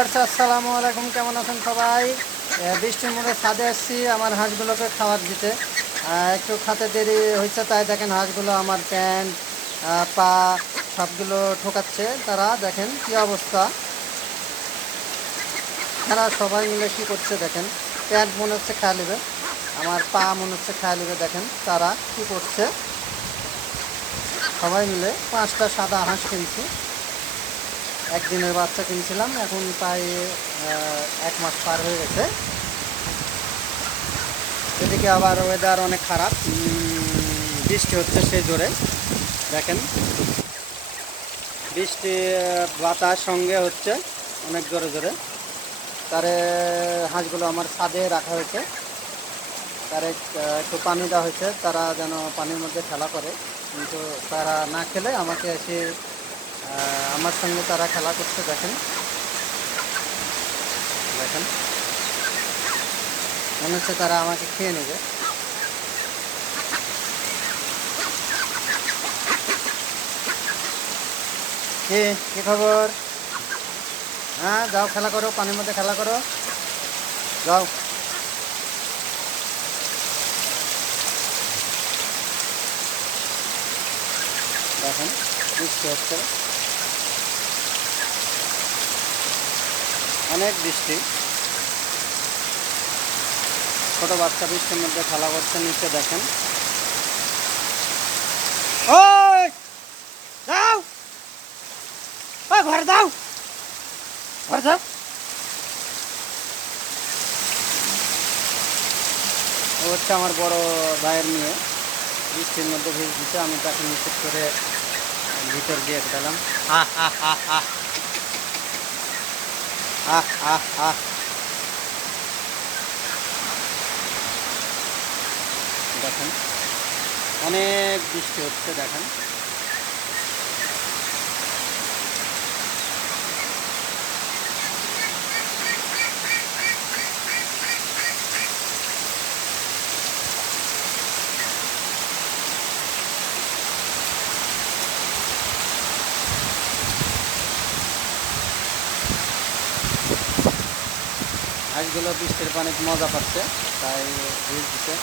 আসসালামু আলাইকুম, কেমন আছেন সবাই? বৃষ্টির মধ্যে ছাদে আসছি আমার হাঁসগুলোকে খাবার দিতে। একটু খাতে দেরি হয়েছে, তাই দেখেন হাঁসগুলো আমার প্যান্ট পা সবগুলো ঠোকাচ্ছে। তারা দেখেন কি অবস্থা, তারা সবাই মিলে কি করছে দেখেন। প্যান্ট মনে হচ্ছে খায় নেবে, আমার পা মনে হচ্ছে খায় নেবে। দেখেন তারা কি করছে, সবাই মিলে। 5টা সাদা হাঁস কিনছি, একদিনের বাচ্চা কিনছিলাম, এখন প্রায় 1 মাস পার হয়ে গেছে। এদিকে আবার ওয়েদার অনেক খারাপ, বৃষ্টি হচ্ছে সেই জোরে। দেখেন বৃষ্টি বাতাস সঙ্গে হচ্ছে অনেক জোরে জোরে। তারে হাঁসগুলো আমার ছাদে রাখা হয়েছে, তারে একটু পানি দেওয়া হয়েছে, তারা যেন পানির মধ্যে খেলা করে। কিন্তু তারা না খেলে আমাকে এসে আমার সঙ্গে তারা খেলা করছে। দেখেন দেখেন মনে হচ্ছে তারা আমাকে খেয়ে নেবে। কি কি খবর? হ্যাঁ, যাও খেলা করো, পানির মধ্যে খেলা করো, যাও। দেখেন বৃষ্টি হচ্ছে, অনেক বৃষ্টি। ছোট বাচ্চা বৃষ্টির মধ্যে খেলা করছে নিচে। দেখেন ওই যাও, ওই ঘরে দাও, ঘরে যাও। ও হচ্ছে আমার বড় ভাইয়ের মেয়ে, বৃষ্টির মধ্যে ভিজ দিতে আমি তাকে নিষেধ করে ভিতর দিয়ে গেলাম। আহ আহ আহ আহ আহ আহ আহ দেখেন অনেক বৃষ্টি হচ্ছে। দেখেন হাঁসগুলো বৃষ্টির পানিতে মজা পাচ্ছে, তাই ভিজ দিচ্ছে।